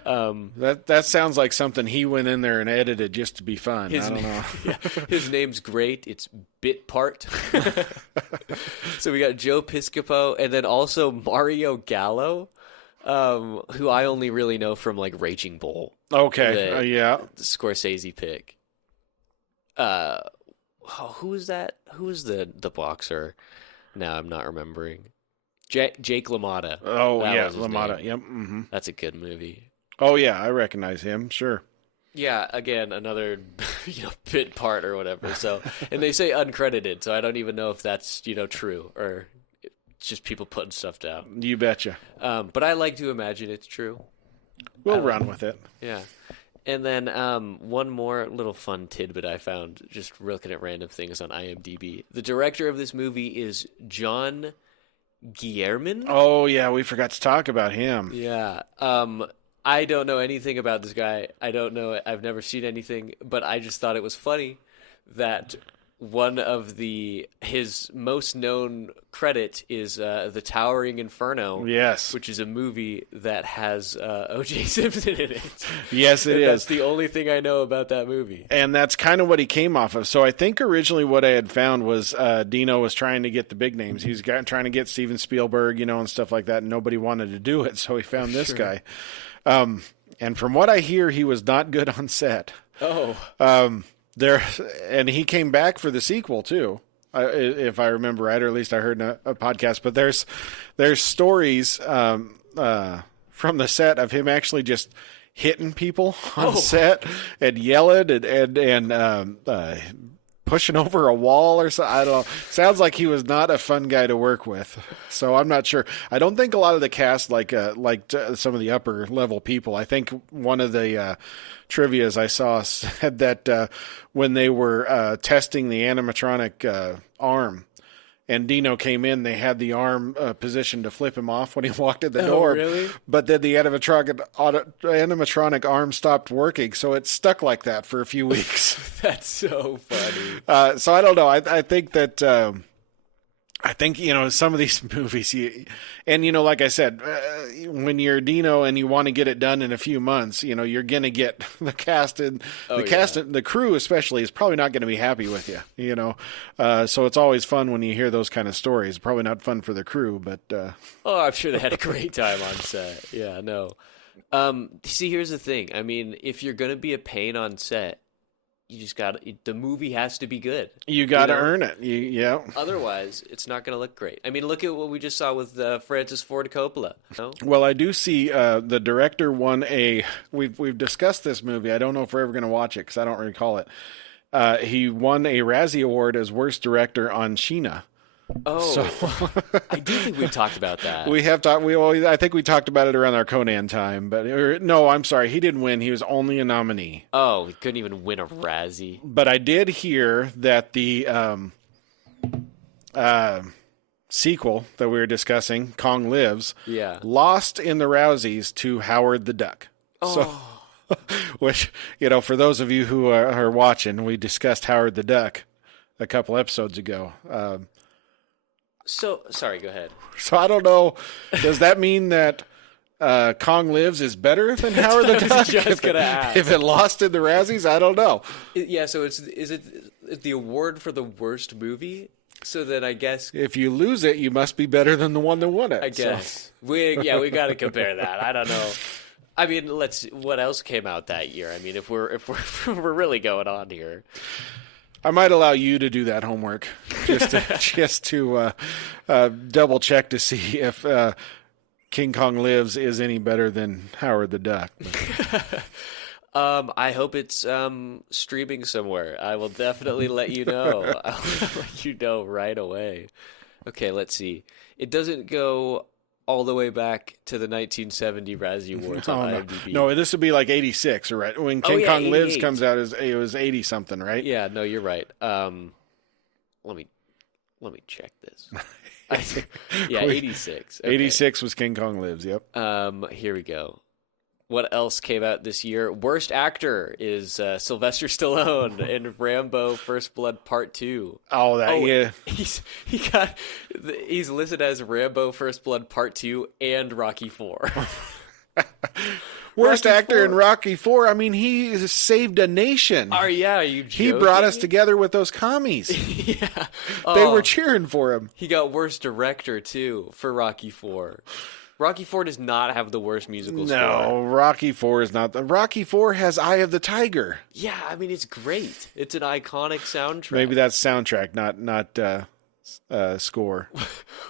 That sounds like something he went in there and edited just to be fun. I don't know. Yeah, his name's great. It's Bitpart. So we got Joe Piscopo and then also Mario Gallo, who I only really know from like Raging Bull. Okay. The Scorsese pick. Who is that? Who is the boxer? Now I'm not remembering. Jake LaMotta. Oh, yeah, LaMotta. Yep. Mm-hmm. That's a good movie. Oh, yeah, I recognize him. Sure. Yeah, again, another bit part or whatever. So, and they say uncredited, so I don't even know if that's true or it's just people putting stuff down. You betcha. But I like to imagine it's true. We'll run with it. Yeah. And then one more little fun tidbit I found just looking at random things on IMDb. The director of this movie is John Guillermin. Oh, yeah, we forgot to talk about him. Yeah. I don't know anything about this guy. I don't know. I've never seen anything, but I just thought it was funny that one of his most known credit is The Towering Inferno. Yes. Which is a movie that has O.J. Simpson in it. Yes, it is. That's the only thing I know about that movie. And that's kind of what he came off of. So I think originally what I had found was Dino was trying to get the big names. He was trying to get Steven Spielberg, and stuff like that, and nobody wanted to do it, so he found this guy. And from what I hear, he was not good on set. Oh. And he came back for the sequel too, if I remember right, or at least I heard in a podcast. But there's stories from the set of him actually just hitting people on set and yelling and pushing over a wall or something. I don't know. Sounds like he was not a fun guy to work with. So I'm not sure. I don't think a lot of the cast like some of the upper level people. I think one of the trivias I saw said that when they were testing the animatronic arm and Dino came in, they had the arm positioned to flip him off when he walked in the door. Really? But then the animatronic arm stopped working, so it stuck like that for a few weeks. That's so funny. So I don't know. I think that I think some of these movies, like I said, when you're Dino and you want to get it done in a few months, you're gonna get the cast and the crew especially is probably not going to be happy with you. So it's always fun when you hear those kind of stories. Probably not fun for the crew, but I'm sure they had a great time on set. Yeah, no. See, here's the thing. I mean, if you're gonna be a pain on set, you just the movie has to be good. You got to earn it. Yeah. Otherwise, it's not going to look great. I mean, look at what we just saw with Francis Ford Coppola. No? Well, I do see the director won we've discussed this movie. I don't know if we're ever going to watch it because I don't recall it. He won a Razzie Award as worst director on Sheena. Oh, so, I do think we've talked about that. We have talked. I think we talked about it around our Conan time. But no, I'm sorry, he didn't win. He was only a nominee. Oh, he couldn't even win a Razzie. But I did hear that the sequel that we were discussing, Kong Lives, lost in the Rousies to Howard the Duck. Oh. So, which for those of you who are watching, we discussed Howard the Duck a couple episodes ago. So, sorry, go ahead. So I don't know. Does that mean that Kong Lives is better than Howard the Duck? Just gonna ask. If it lost in the Razzies, I don't know. So is it the award for the worst movie? So then I guess if you lose it, you must be better than the one that won it. I guess we got to compare that. I don't know. I mean, what else came out that year? I mean, if we're really going on here. I might allow you to do that homework just to double check to see if King Kong Lives is any better than Howard the Duck. I hope it's streaming somewhere. I will definitely let you know. I'll let you know right away. Okay, let's see. It doesn't go all the way back to the 1970 Razzie Awards on IMDb. No, this would be like 86, right? When King Kong Lives comes out, it was 80 something, right? Yeah, no, you're right. Let me check this. 86. Okay. 86 was King Kong Lives. Yep. Here we go. What else came out this year? Worst actor is Sylvester Stallone in Rambo: First Blood Part 2. Yeah. He's listed as Rambo: First Blood Part 2 and Rocky 4. Worst actor in Rocky 4. I mean, he saved a nation. Are you joking? He brought us together with those commies. Yeah. They were cheering for him. He got worst director, too, for Rocky 4. Rocky 4 does not have the worst musical score. No, Rocky 4 is not. Rocky 4 has Eye of the Tiger. Yeah, I mean, it's great. It's an iconic soundtrack. Maybe that's soundtrack, not score.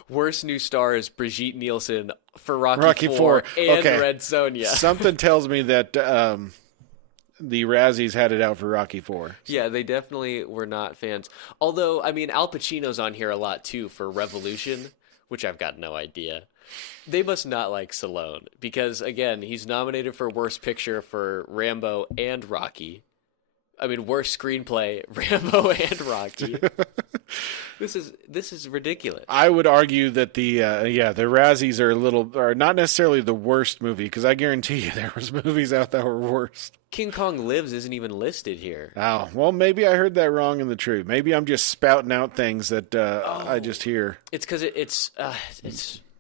Worst new star is Brigitte Nielsen for Rocky 4 and Red Sonja. Something tells me that the Razzies had it out for Rocky 4. Yeah, they definitely were not fans. Although, I mean, Al Pacino's on here a lot, too, for Revolution, which I've got no idea. They must not like Stallone because, again, he's nominated for Worst Picture for Rambo and Rocky. I mean, worst screenplay, Rambo and Rocky. This is ridiculous. I would argue that the Razzies are not necessarily the worst movie because I guarantee you there was movies out that were worse. King Kong Lives isn't even listed here. Oh, well, maybe I heard that wrong in the truth. Maybe I'm just spouting out things that I just hear. It's because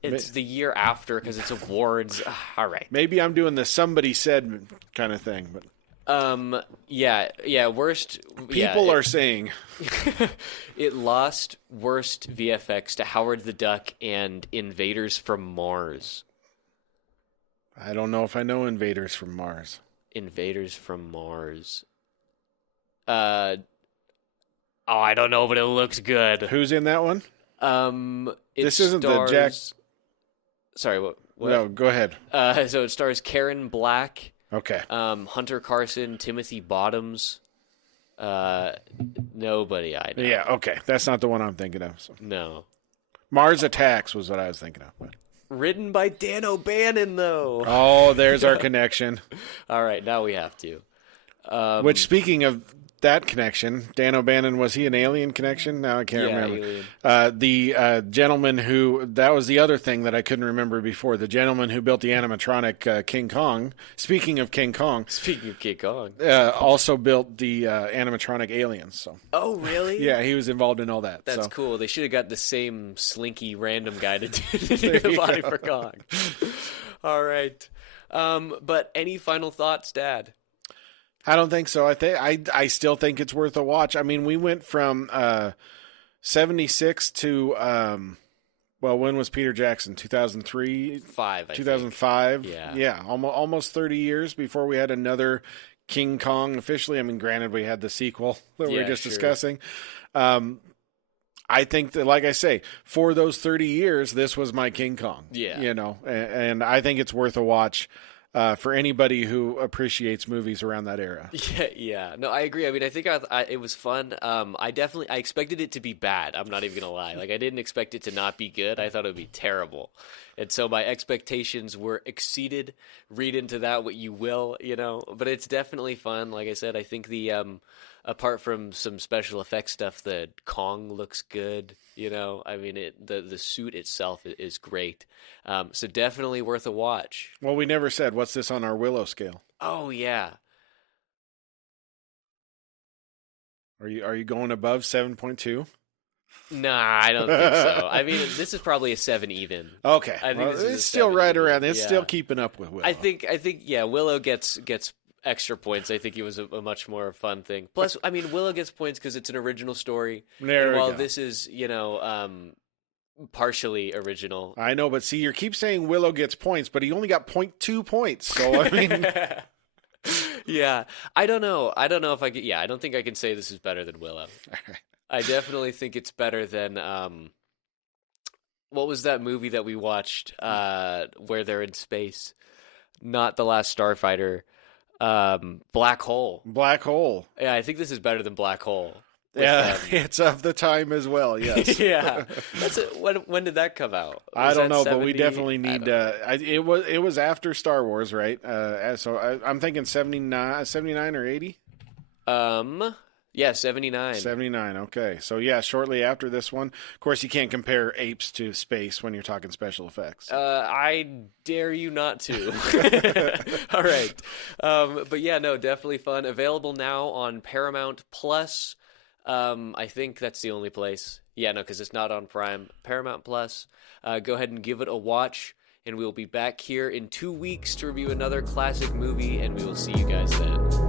it's the year after because it's awards. All right. Maybe I'm doing the somebody said kind of thing, but. Worst. People are saying it lost worst VFX to Howard the Duck and Invaders from Mars. I don't know if I know Invaders from Mars. Invaders from Mars. I don't know, but it looks good. Who's in that one? This isn't the Jack. Sorry, what? No, go ahead. So it stars Karen Black. Okay. Hunter Carson, Timothy Bottoms. Nobody I know. Yeah, okay. That's not the one I'm thinking of. So. No. Mars Attacks was what I was thinking of. But. Written by Dan O'Bannon, though. Oh, there's our connection. All right, now we have to. Which, speaking of that connection. Dan O'Bannon, was he an Alien connection? No, I can't remember. Alien. The gentleman who, that was the other thing that I couldn't remember before. The gentleman who built the animatronic King Kong. Speaking of King Kong, also built the animatronic aliens. So. Oh, really? Yeah, he was involved in all that. That's cool. They should have got the same slinky random guy to do the body for Kong. All right. But any final thoughts, Dad? I don't think so. I still think it's worth a watch. I mean, we went from 76 to when was Peter Jackson? 2003, 2005. Yeah, almost 30 years before we had another King Kong officially. I mean, granted, we had the sequel that we were just discussing. I think that, like I say, for those 30 years, this was my King Kong. Yeah, and I think it's worth a watch. For anybody who appreciates movies around that era. Yeah. No, I agree. I mean, I think it was fun. I expected it to be bad. I'm not even going to lie. Like, I didn't expect it to not be good. I thought it would be terrible. And so my expectations were exceeded. Read into that what you will, But it's definitely fun. Like I said, I think apart from some special effects stuff, the Kong looks good. I mean, the suit itself is great. So definitely worth a watch. Well, we never said, what's this on our Willow scale? Oh, yeah. Are you going above 7.2? Nah, I don't think so. I mean, this is probably a 7 even. Okay. I think it's still right around. It's still keeping up with Willow. I think Willow gets extra points. I think it was a much more fun thing. Plus, I mean, Willow gets points because it's an original story. While this is, partially original. I know, but see, you keep saying Willow gets points, but he only got 0.2 points. So, I mean... Yeah. I don't know if I could... Yeah, I don't think I can say this is better than Willow. I definitely think it's better than... what was that movie that we watched where they're in space? Not The Last Starfighter. Black Hole. Black Hole. Yeah, I think this is better than Black Hole. Yeah, it's of the time as well. Yes. Yeah. When did that come out? I don't know, 70? But we definitely need. It was after Star Wars, right? So I'm thinking 79 or 80. Yeah, 79. 79, okay. So, yeah, shortly after this one. Of course, you can't compare apes to space when you're talking special effects. I dare you not to. All right. But, yeah, no, definitely fun. Available now on Paramount Plus. I think that's the only place. Yeah, no, because it's not on Prime. Paramount Plus. Go ahead and give it a watch. And we'll be back here in 2 weeks to review another classic movie. And we will see you guys then.